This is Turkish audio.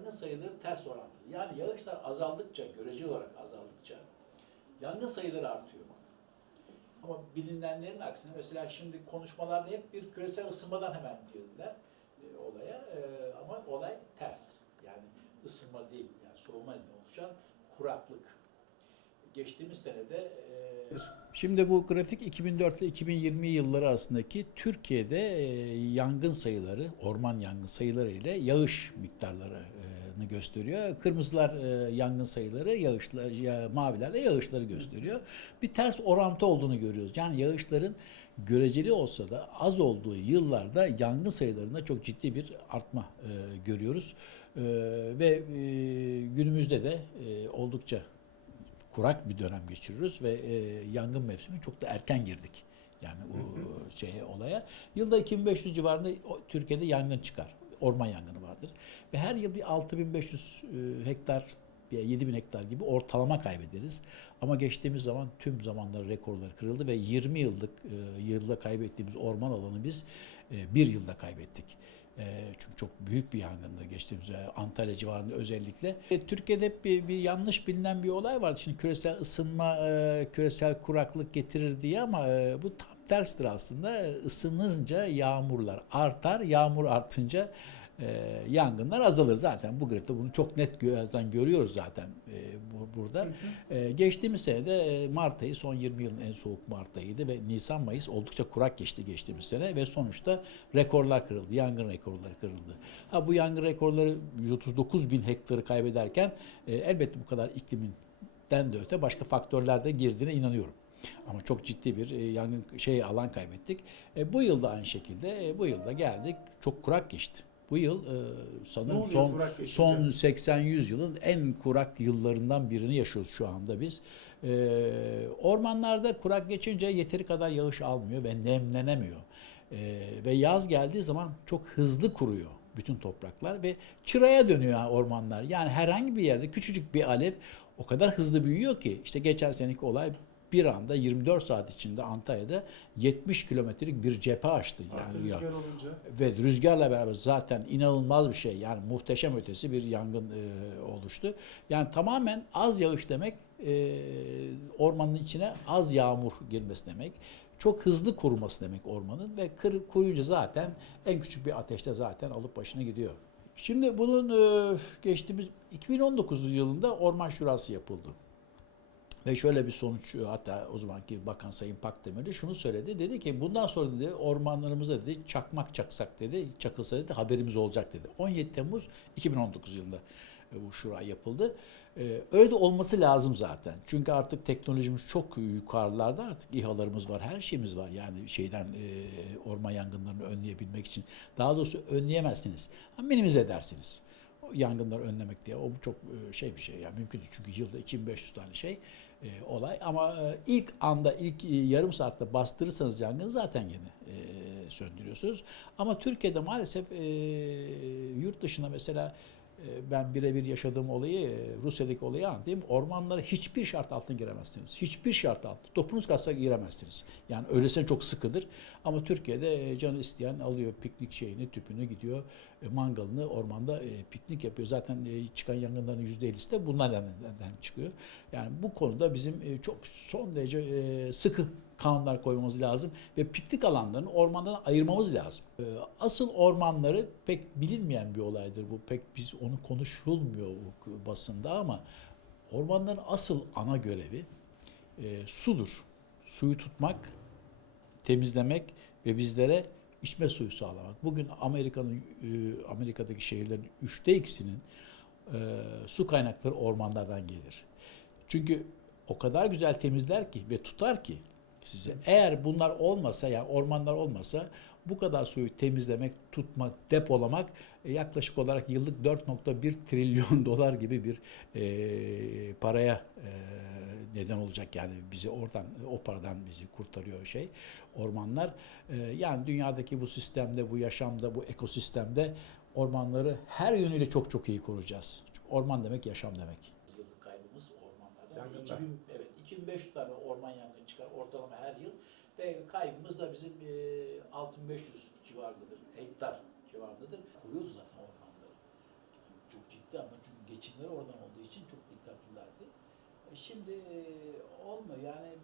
yangın sayıları ters orantılı. Yani yağışlar azaldıkça, göreceli olarak azaldıkça yangın sayıları artıyor. Ama bilinenlerin aksine mesela şimdi konuşmalarda hep bir küresel ısınmadan hemen girdiler e, olaya. E, ama olay ters. Yani ısınma değil, yani soğuma oluşan kuraklık. Geçtiğimiz senede e, Şimdi bu grafik 2004 ile 2020 yılları arasındaki Türkiye'de e, yangın sayıları, orman yangın sayıları ile yağış miktarlarını gösteriyor. Kırmızılar e, yangın sayıları, yağışlar, ya, maviler de yağışları gösteriyor. Bir ters orantı olduğunu görüyoruz. Yani yağışların göreceli olsa da az olduğu yıllarda yangın sayılarında çok ciddi bir artma e, görüyoruz. E, ve e, günümüzde de e, oldukça kurak bir dönem geçiriyoruz ve e, yangın mevsimi çok da erken girdik. Yani o şeye olaya. Yılda 2500 civarında Türkiye'de yangın çıkar. Orman yangını vardır. Ve her yıl bir 6500 e, hektar ya 7000 hektar gibi ortalama kaybederiz. Ama geçtiğimiz zaman tüm zamanlar rekorları kırıldı ve 20 yıllık e, yılda kaybettiğimiz orman alanı biz e, bir yılda kaybettik. E, Çünkü çok büyük bir yangında geçtiğimiz e, Antalya civarında özellikle. E, Türkiye'de bir, bir yanlış bilinen bir olay vardı. Şimdi küresel ısınma, e, küresel kuraklık getirir diye ama e, bu tam terstir aslında. E, Isınınca yağmurlar artar, yağmur artınca e, yangınlar azalır. Zaten bu grafikte bunu çok net gözden görüyoruz zaten e, bu, burada. E, geçtiğimiz sene de e, Mart ayı son 20 yılın en soğuk Mart ayıydı ve Nisan Mayıs oldukça kurak geçti geçtiğimiz sene ve sonuçta rekorlar kırıldı. Yangın rekorları kırıldı. Ha bu yangın rekorları 139 bin hektarı kaybederken e, elbette bu kadar ikliminden de öte başka faktörler de girdiğine inanıyorum. Ama çok ciddi bir yangın şey alan kaybettik. E, bu yıl da aynı şekilde e, bu yılda geldik. Çok kurak geçti. Bu yıl e, sanırım son son 80-100 yılın en kurak yıllarından birini yaşıyoruz şu anda biz. Ee, ormanlarda kurak geçince yeteri kadar yağış almıyor ve nemlenemiyor. Ee, ve yaz geldiği zaman çok hızlı kuruyor bütün topraklar ve çıraya dönüyor ormanlar. Yani herhangi bir yerde küçücük bir alev o kadar hızlı büyüyor ki işte geçen seneki olay bir anda 24 saat içinde Antalya'da 70 kilometrelik bir cephe açtı. Artı Yani ya- rüzgar olunca. ve rüzgarla beraber zaten inanılmaz bir şey yani muhteşem ötesi bir yangın e, oluştu. Yani tamamen az yağış demek e, ormanın içine az yağmur girmesi demek. Çok hızlı kuruması demek ormanın ve kır, kuruyunca zaten en küçük bir ateşte zaten alıp başına gidiyor. Şimdi bunun e, geçtiğimiz 2019 yılında Orman Şurası yapıldı. Ve şöyle bir sonuç hatta o zamanki Bakan Sayın Pakdemirli şunu söyledi. Dedi ki bundan sonra dedi ormanlarımıza dedi çakmak çaksak dedi çakılsa dedi haberimiz olacak dedi. 17 Temmuz 2019 yılında e, bu şura yapıldı. E, Öyle de olması lazım zaten. Çünkü artık teknolojimiz çok yukarılarda artık İHA'larımız var, her şeyimiz var. Yani şeyden e, orman yangınlarını önleyebilmek için. Daha doğrusu önleyemezsiniz. Minimize edersiniz yangınları önlemek diye. O çok şey bir şey yani mümkün. Çünkü yılda 2500 tane şey e, olay. Ama e, ilk anda ilk e, yarım saatte bastırırsanız yangını zaten yine e, söndürüyorsunuz. Ama Türkiye'de maalesef e, yurt dışına mesela ben birebir yaşadığım olayı, e, Rusya'daki olayı anlatayım. Ormanlara hiçbir şart altına giremezsiniz. Hiçbir şart altında. Topunuz kalsa giremezsiniz. Yani öylesine çok sıkıdır. Ama Türkiye'de e, canı isteyen alıyor piknik şeyini, tüpünü gidiyor. e, Mangalını ormanda e, piknik yapıyor. Zaten e, çıkan yangınların %50'si de bunlardan çıkıyor. Yani bu konuda bizim e, çok son derece e, sıkı kanunlar koymamız lazım ve piknik alanlarını ormandan ayırmamız lazım. E, Asıl ormanları pek bilinmeyen bir olaydır bu. Pek biz onu konuşulmuyor basında ama ormanların asıl ana görevi e, sudur. Suyu tutmak, temizlemek ve bizlere içme suyu sağlamak. Bugün Amerika'nın e, Amerika'daki şehirlerin üçte ikisinin e, su kaynakları ormanlardan gelir. Çünkü o kadar güzel temizler ki ve tutar ki size. Eğer bunlar olmasa yani ormanlar olmasa bu kadar suyu temizlemek, tutmak, depolamak e, yaklaşık olarak yıllık 4.1 trilyon dolar gibi bir e, paraya e, neden olacak yani bizi oradan o paradan bizi kurtarıyor şey ormanlar. E, yani dünyadaki bu sistemde, bu yaşamda, bu ekosistemde ormanları her yönüyle çok çok iyi koruyacağız. Çünkü orman demek yaşam demek. Yıllık kaybımız ormanlardan. Yangınlar. 2000, evet, 2500 tane orman yangını çıkar ortalama her yıl ve kaybımız da bizim e, 6500 civarındadır. Hektar civarındadır. Koruyordu zaten ormanları. Çok ciddi Üretimleri oradan olduğu için çok dikkatlilerdi. E, Şimdi e, olmuyor. Yani